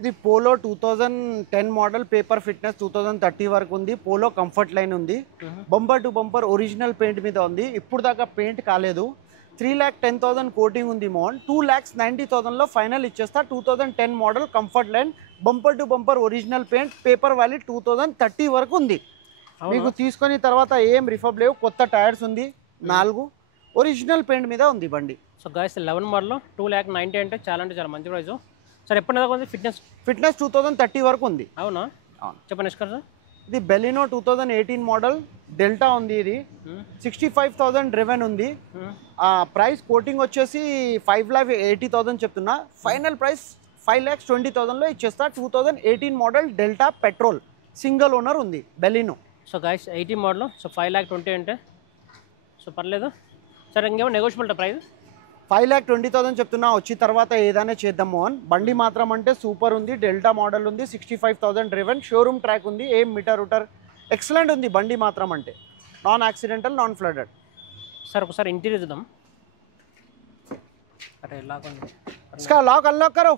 ఇది polo 2010 model paper fitness 2030 వరకు ఉంది. పోలో కంఫర్ట్ లైన్ ఉంది. Bumper to bumper original paint మీద ఉంది. ఇప్పుడు దాకా పెయింట్ కాలేదు. 3,10,000 కోటింగ్ ఉంది మోన్. 2,90,000లో ఫైనల్ ఇచ్చేస్తా. 2010 model comfort line bumper to bumper original paint paper valid 2030 వరకు ఉంది. మీకు తీసుకొని తర్వాత ఏం రిఫర్బ్ లేవు. కొత్త టైర్స్ ఉంది 4 ఒరిజినల్ పెయింట్ మీద ఉంది బండి. సో గైస్ 11 మోడల్ 2,90,000 అంటే చాలా మంచి ప్రైస్. సార్ ఎప్పటి దాకా ఉంది ఫిట్నెస్ 2030 వరకు ఉంది. అవునా చెప్పండి సార్. ఇది బెలినో 2018 మోడల్ డెల్టా ఉంది. ఇది 65,000 డ్రివెన్ ఉంది. ప్రైస్ కోటింగ్ వచ్చేసి 5,80,000 చెప్తున్నా. ఫైనల్ ప్రైస్ 5,20,000లో ఇచ్చేస్తా. 2018 model Delta petrol single owner ఉంది Baleno. So guys 18 model. So 5,20,000 అంటే సో పర్లేదు. సరే ఇంకేమో నెగోషియబుల్ ప్రైస్ 5,20,000 చెప్తున్నా. వచ్చి తర్వాత ఏదైనా చేద్దాము అని. బండి మాత్రం అంటే సూపర్ ఉంది. డెల్టా మోడల్ ఉంది. 65,000 డ్రివెన్ షోరూమ్ ట్రాక్ ఉంది. ఏం మీటర్ రూటర్ ఎక్సలెంట్ ఉంది బండి మాత్రం అంటే. Non accidental non flooded. Sir ఒకసారి ఇంటీరియర్ చూద్దాం. అరే లాక్ ఉంది. इसका लॉक अनलॉक करो.